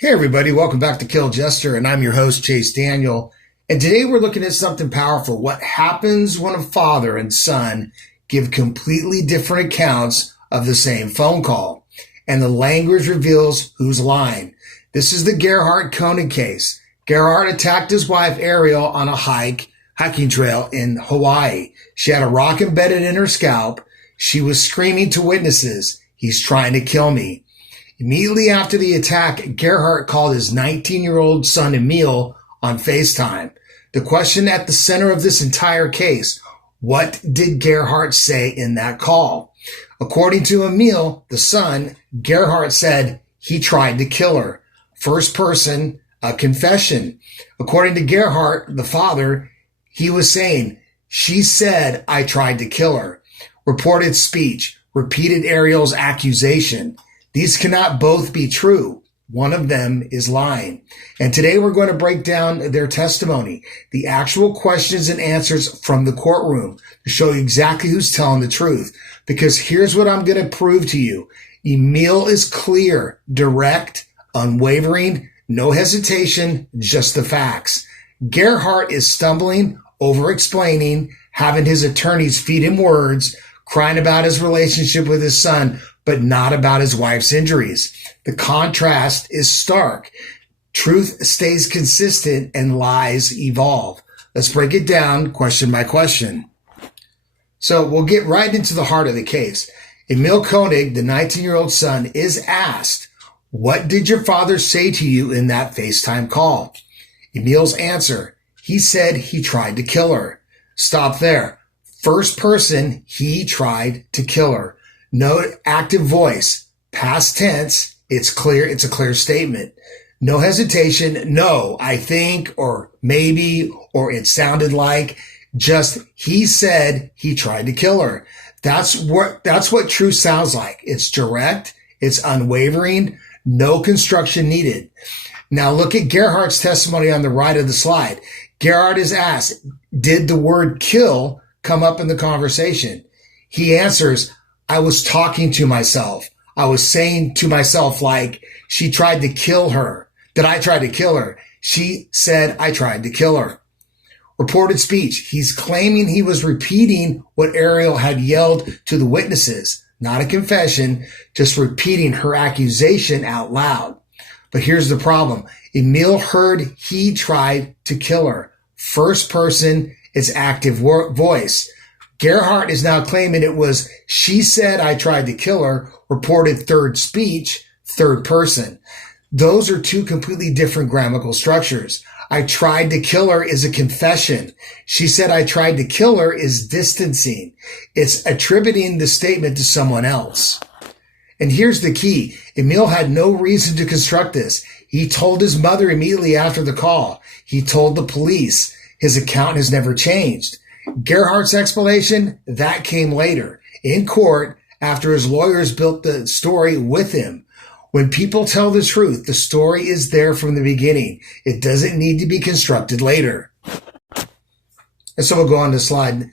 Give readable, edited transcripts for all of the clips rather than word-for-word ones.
Hey everybody, welcome back to Kill Jester, and I'm your host, Chase Daniel. And today we're looking at something powerful. What happens when a father and son give completely different accounts of the same phone call? And the language reveals who's lying. This is the Gerhardt Koenig case. Gerhardt attacked his wife, Ariel, on a hiking trail in Hawaii. She had a rock embedded in her scalp. She was screaming to witnesses, "He's trying to kill me." Immediately after the attack, Gerhardt called his 19-year-old son, Emil, on FaceTime. The question at the center of this entire case, what did Gerhardt say in that call? According to Emil, the son, Gerhardt said he tried to kill her. First person, a confession. According to Gerhardt, the father, he was saying, "She said I tried to kill her." Reported speech, repeated Ariel's accusation. These cannot both be true. One of them is lying. And today we're going to break down their testimony, the actual questions and answers from the courtroom to show you exactly who's telling the truth. Because here's what I'm going to prove to you. Emil is clear, direct, unwavering, no hesitation, just the facts. Gerhardt is stumbling, over-explaining, having his attorneys feed him words, crying about his relationship with his son, but not about his wife's injuries. The contrast is stark. Truth stays consistent and lies evolve. Let's break it down question by question. So we'll get right into the heart of the case. Emil Koenig, the 19-year-old son, is asked, "What did your father say to you in that FaceTime call?" Emil's answer, he said he tried to kill her. Stop there. First person, he tried to kill her. No active voice, past tense, it's clear, it's a clear statement. No hesitation, no, I think, or maybe, or it sounded like, just he said he tried to kill her. That's what truth sounds like. It's direct, it's unwavering, no construction needed. Now look at Gerhardt's testimony on the right of the slide. Gerhardt is asked, did the word kill come up in the conversation? He answers, I was talking to myself. I was saying to myself, like, she tried to kill her. Did I try to kill her? She said I tried to kill her. Reported speech. He's claiming he was repeating what Ariel had yelled to the witnesses. Not a confession, just repeating her accusation out loud. But here's the problem. Emil heard he tried to kill her. First person, it's active voice. Gerhardt is now claiming it was, she said I tried to kill her, reported third speech, third person. Those are two completely different grammatical structures. I tried to kill her is a confession. She said I tried to kill her is distancing. It's attributing the statement to someone else. And here's the key. Emil had no reason to construct this. He told his mother immediately after the call. He told the police. His account has never changed. Gerhardt's explanation, that came later in court after his lawyers built the story with him. When people tell the truth, the story is there from the beginning. It doesn't need to be constructed later. And so we'll go on to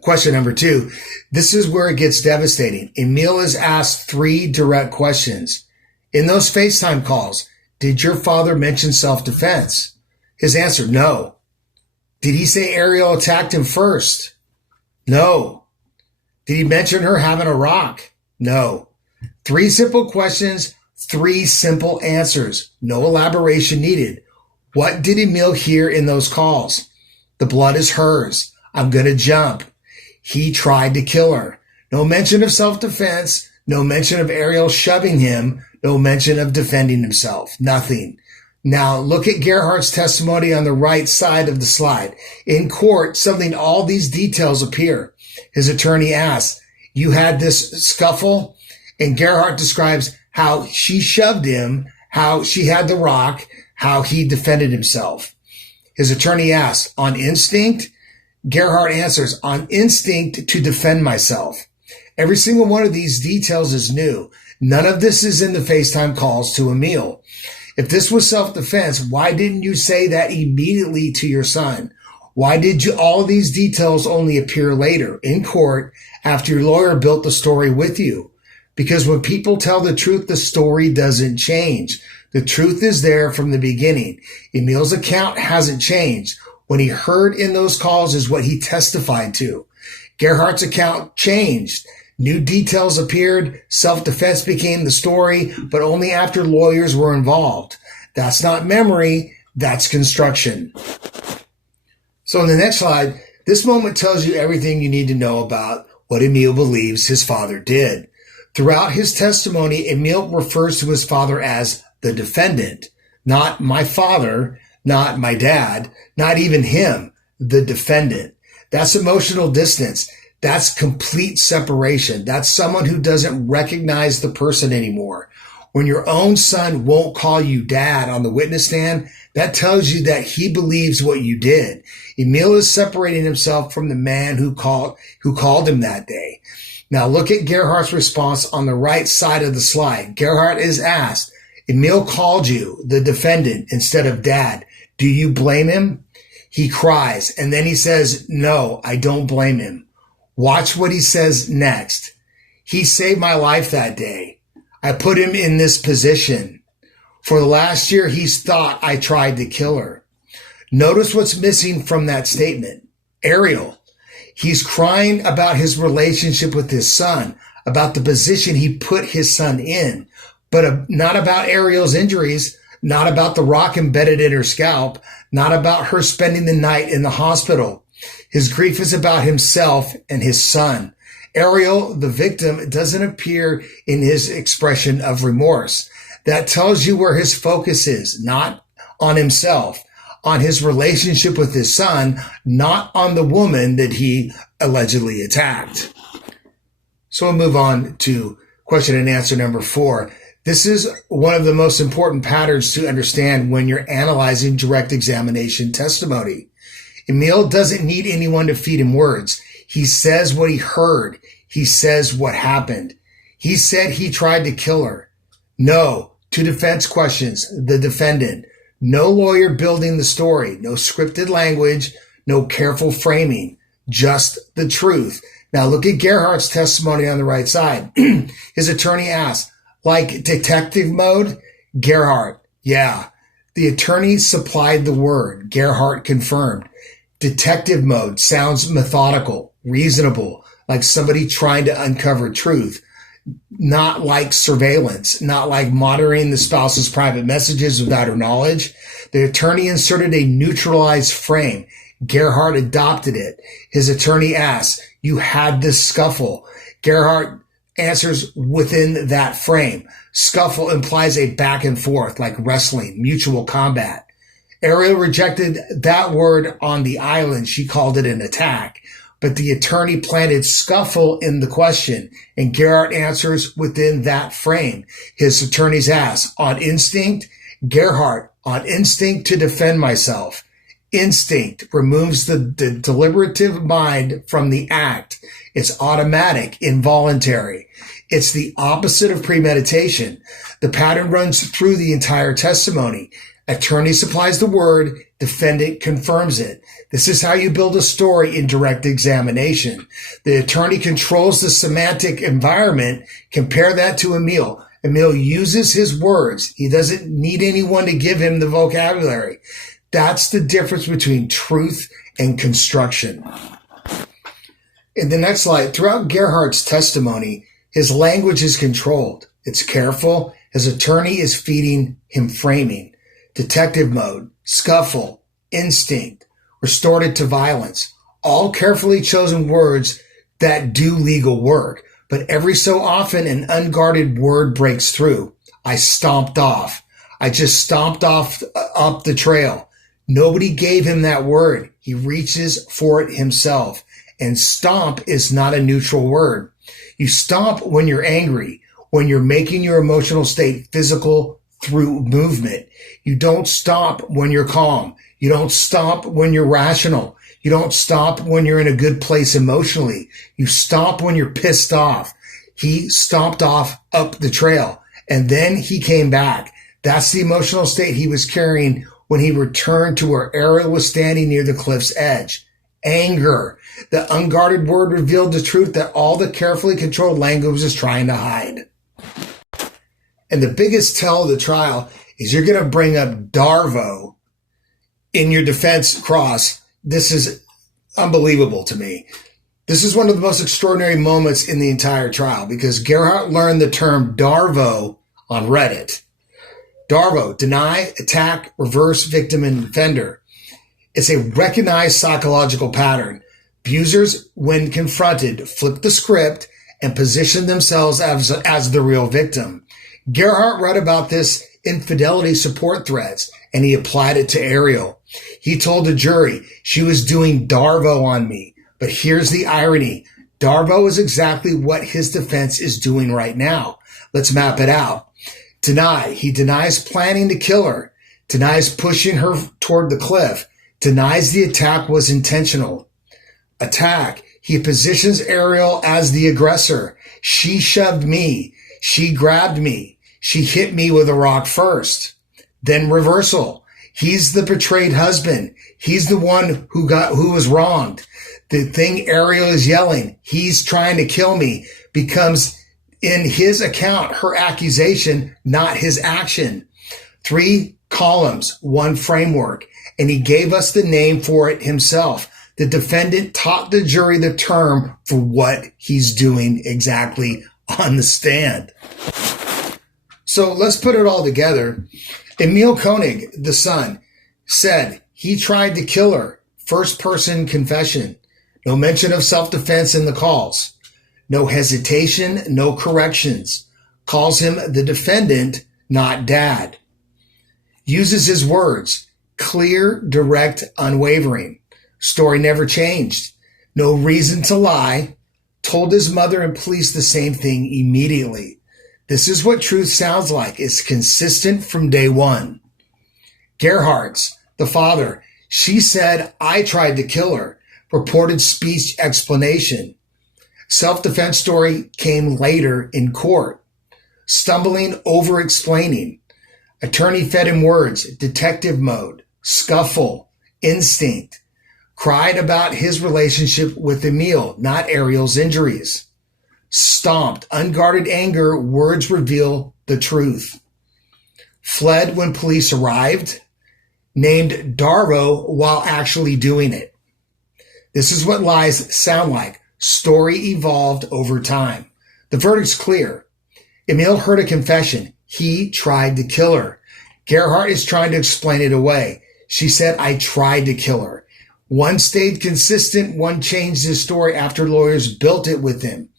question number 2. This is where it gets devastating. Emil is asked 3 direct questions. In those FaceTime calls, did your father mention self-defense? His answer, no. Did he say Ariel attacked him first? No. Did he mention her having a rock? No. 3 simple questions, 3 simple answers. No elaboration needed. What did Emil hear in those calls? The blood is hers. I'm going to jump. He tried to kill her. No mention of self-defense. No mention of Ariel shoving him. No mention of defending himself. Nothing. Now, look at Gerhardt's testimony on the right side of the slide. In court, suddenly all these details appear. His attorney asks, you had this scuffle? And Gerhardt describes how she shoved him, how she had the rock, how he defended himself. His attorney asks, on instinct? Gerhardt answers, on instinct to defend myself. Every single one of these details is new. None of this is in the FaceTime calls to Emil. If this was self-defense, why didn't you say that immediately to your son? Why did all of these details only appear later in court after your lawyer built the story with you? Because when people tell the truth, the story doesn't change. The truth is there from the beginning. EMIL'S account hasn't changed. What he heard in those calls is what he testified to. Gerhardt's account changed. New details appeared. Self-defense became the story, but only after lawyers were involved. That's not memory. That's construction. So in the next slide, this moment tells you everything you need to know about what EMIL believes his father did. Throughout his testimony, EMIL refers to his father as the defendant, not my father, not my dad, not even him, the defendant. That's emotional distance. That's complete separation. That's someone who doesn't recognize the person anymore. When your own son won't call you dad on the witness stand, that tells you that he believes what you did. EMIL is separating himself from the man who called him that day. Now look at Gerhardt's response on the right side of the slide. Gerhardt is asked, EMIL called you the defendant instead of dad. Do you blame him? He cries, and then he says, no, I don't blame him. Watch what he says next. He saved my life that day. I put him in this position. For the last year, he's thought I tried to kill her. Notice what's missing from that statement. Ariel. He's crying about his relationship with his son, about the position he put his son in, but not about Ariel's injuries, not about the rock embedded in her scalp, not about her spending the night in the hospital. His grief is about himself and his son. Ariel, the victim, doesn't appear in his expression of remorse. That tells you where his focus is, not on himself, on his relationship with his son, not on the woman that he allegedly attacked. So we'll move on to question and answer number 4. This is one of the most important patterns to understand when you're analyzing direct examination testimony. EMIL doesn't need anyone to feed him words. He says what he heard. He says what happened. He said he tried to kill her. No to defense questions, the defendant. No lawyer building the story. No scripted language. No careful framing. Just the truth. Now look at Gerhardt's testimony on the right side. His attorney asked, like detective mode? Gerhardt, yeah. The attorney supplied the word. Gerhardt confirmed. Detective mode sounds methodical, reasonable, like somebody trying to uncover truth. Not like surveillance, not like monitoring the spouse's private messages without her knowledge. The attorney inserted a neutralized frame. Gerhardt adopted it. His attorney asked, you had this scuffle. Gerhardt answers within that frame. Scuffle implies a back and forth, like wrestling, mutual combat. Ariel rejected that word on the island. She called it an attack. But the attorney planted scuffle in the question, and Gerhardt answers within that frame. His attorneys ask, on instinct? Gerhardt, on instinct to defend myself. Instinct removes the deliberative mind from the act. It's automatic, involuntary. It's the opposite of premeditation. The pattern runs through the entire testimony. Attorney supplies the word, defendant confirms it. This is how you build a story in direct examination. The attorney controls the semantic environment. Compare that to EMIL. EMIL uses his words. He doesn't need anyone to give him the vocabulary. That's the difference between truth and construction. In the next slide, throughout Gerhardt's testimony, his language is controlled. It's careful. His attorney is feeding him framing. Detective mode, scuffle, instinct, restored to violence, all carefully chosen words that do legal work. But every so often, an unguarded word breaks through. I stomped off. I just stomped off up the trail. Nobody gave him that word. He reaches for it himself. And stomp is not a neutral word. You stomp when you're angry, when you're making your emotional state physical through movement. You don't stomp when you're calm. You don't stomp when you're rational. You don't stomp when you're in a good place emotionally. You stomp when you're pissed off. He stomped off up the trail, and then he came back. That's the emotional state he was carrying when he returned to where Ariel was standing near the cliff's edge. Anger. The unguarded word revealed the truth that all the carefully controlled language was trying to hide. And the biggest tell of the trial is you're going to bring up DARVO in your defense cross. This is unbelievable to me. This is one of the most extraordinary moments in the entire trial because Gerhardt learned the term DARVO on Reddit. DARVO, deny, attack, reverse, victim, and defender. It's a recognized psychological pattern. Abusers, when confronted, flip the script and position themselves as the real victim. Gerhardt read about this infidelity support threads, and he applied it to Ariel. He told the jury she was doing DARVO on me. But here's the irony. DARVO is exactly what his defense is doing right now. Let's map it out. Deny. He denies planning to kill her, denies pushing her toward the cliff, denies the attack was intentional. Attack. He positions Ariel as the aggressor. She shoved me. She grabbed me. She hit me with a rock first. Then reversal. He's the betrayed husband. He's the one who was wronged. The thing Ariel is yelling, he's trying to kill me, becomes in his account her accusation, not his action. 3 columns, 1 framework, and he gave us the name for it himself. The defendant taught the jury the term for what he's doing exactly on the stand. So let's put it all together. EMIL Koenig, the son, said he tried to kill her. First person confession. No mention of self-defense in the calls. No hesitation, no corrections. Calls him the defendant, not dad. Uses his words. Clear, direct, unwavering. Story never changed. No reason to lie. Told his mother and police the same thing immediately. This is what truth sounds like. It's consistent from day one. Gerhardt's, the father. She said, I tried to kill her. Reported speech explanation. Self-defense story came later in court. Stumbling, over-explaining. Attorney fed him words. Detective mode. Scuffle. Instinct. Cried about his relationship with EMIL, not Ariel's injuries. Stomped. Unguarded anger. Words reveal the truth. Fled when police arrived. Named DARVO while actually doing it. This is what lies sound like. Story evolved over time. The verdict's clear. EMIL heard a confession. He tried to kill her. Gerhardt is trying to explain it away. She said, I tried to kill her. One stayed consistent. One changed his story after lawyers built it with him.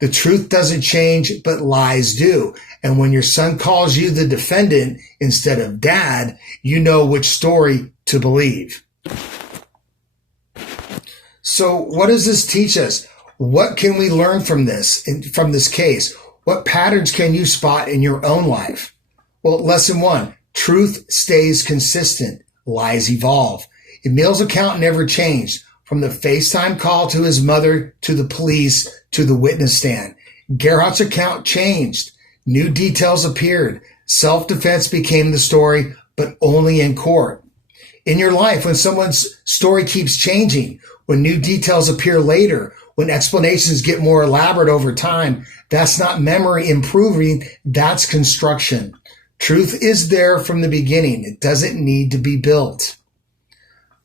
The truth doesn't change, but lies do. And when your son calls you the defendant instead of dad, you know which story to believe. So what does this teach us? What can we learn from this case? What patterns can you spot in your own life? Well, lesson 1, truth stays consistent. Lies evolve. EMIL'S account never changed. From the FaceTime call to his mother, to the police, to the witness stand. Gerhardt's account changed. New details appeared. Self-defense became the story, but only in court. In your life, when someone's story keeps changing, when new details appear later, when explanations get more elaborate over time, that's not memory improving, that's construction. Truth is there from the beginning. It doesn't need to be built.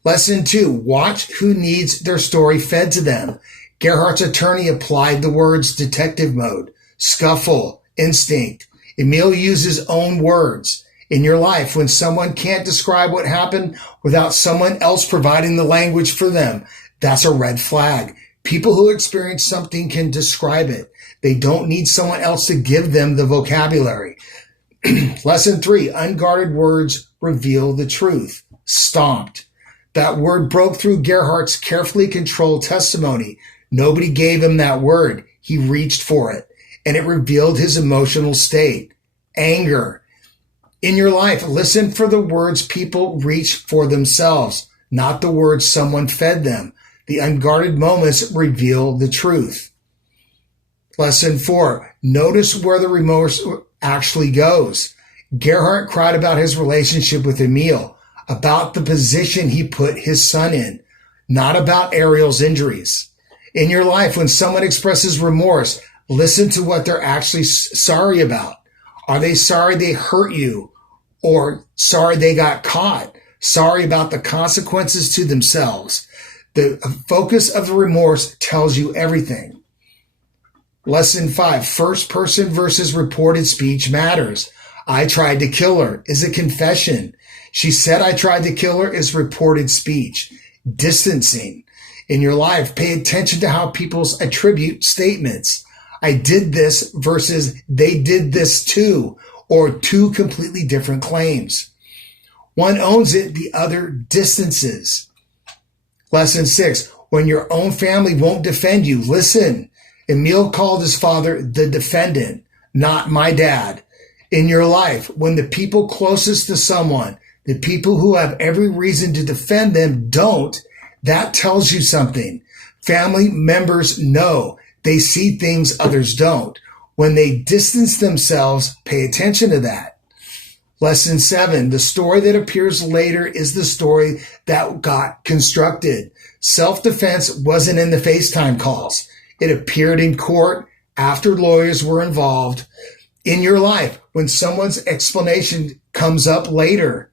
Lesson 2, watch who needs their story fed to them. Gerhardt's attorney applied the words detective mode, scuffle, instinct. EMIL used his own words. In your life, when someone can't describe what happened without someone else providing the language for them, that's a red flag. People who experience something can describe it. They don't need someone else to give them the vocabulary. Lesson 3, unguarded words reveal the truth. Stomped. That word broke through Gerhardt's carefully controlled testimony. Nobody gave him that word. He reached for it, and it revealed his emotional state. Anger. In your life, listen for the words people reach for themselves, not the words someone fed them. The unguarded moments reveal the truth. Lesson 4, notice where the remorse actually goes. Gerhardt cried about his relationship with EMIL, about the position he put his son in, not about Ariel's injuries. In your life, when someone expresses remorse, listen to what they're actually sorry about. Are they sorry they hurt you? or sorry they got caught, sorry about the consequences to themselves. The focus of the remorse tells you everything. Lesson 5, first person versus reported speech matters. I tried to kill her is a confession. She said I tried to kill her is reported speech. Distancing. In your life, pay attention to how people attribute statements. I did this versus they did this too, or two completely different claims. One owns it, the other distances. Lesson 6, when your own family won't defend you, listen. Emil called his father the defendant, not my dad. In your life, when the people closest to someone, the people who have every reason to defend them don't, that tells you something. Family members know. They see things others don't. When they distance themselves, pay attention to that. Lesson 7, the story that appears later is the story that got constructed. Self-defense wasn't in the FaceTime calls. It appeared in court after lawyers were involved. In your life, when someone's explanation comes up later,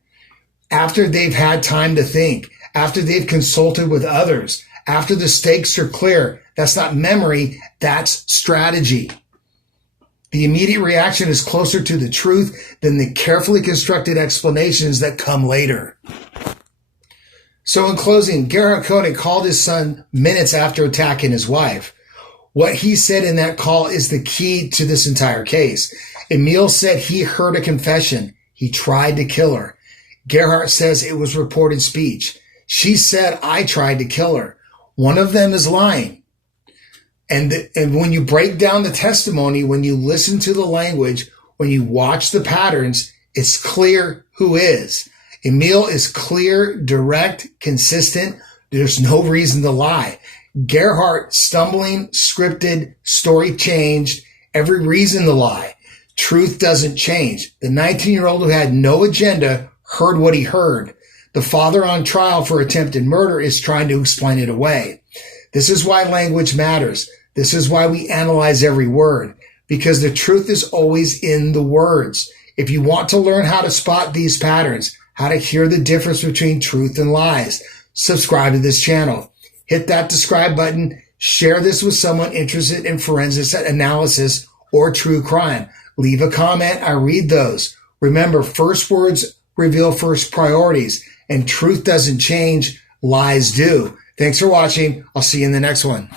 after they've had time to think, after they've consulted with others, after the stakes are clear, that's not memory, that's strategy. The immediate reaction is closer to the truth than the carefully constructed explanations that come later. So in closing, Gerhardt Koenig called his son minutes after attacking his wife. What he said in that call is the key to this entire case. Emil said he heard a confession. He tried to kill her. Gerhardt says it was reported speech. She said, I tried to kill her. One of them is lying. And when you break down the testimony, when you listen to the language, when you watch the patterns, it's clear who is. Emil is clear, direct, consistent. There's no reason to lie. Gerhardt, stumbling, scripted, story changed, every reason to lie. Truth doesn't change. The 19-year-old who had no agenda heard what he heard. The father on trial for attempted murder is trying to explain it away. This is why language matters. This is why we analyze every word, because the truth is always in the words. If you want to learn how to spot these patterns, how to hear the difference between truth and lies, subscribe to this channel. Hit that subscribe button. Share this with someone interested in forensics analysis or true crime. Leave a comment. I read those. Remember, first words reveal first priorities, and truth doesn't change. Lies do. Thanks for watching. I'll see you in the next one.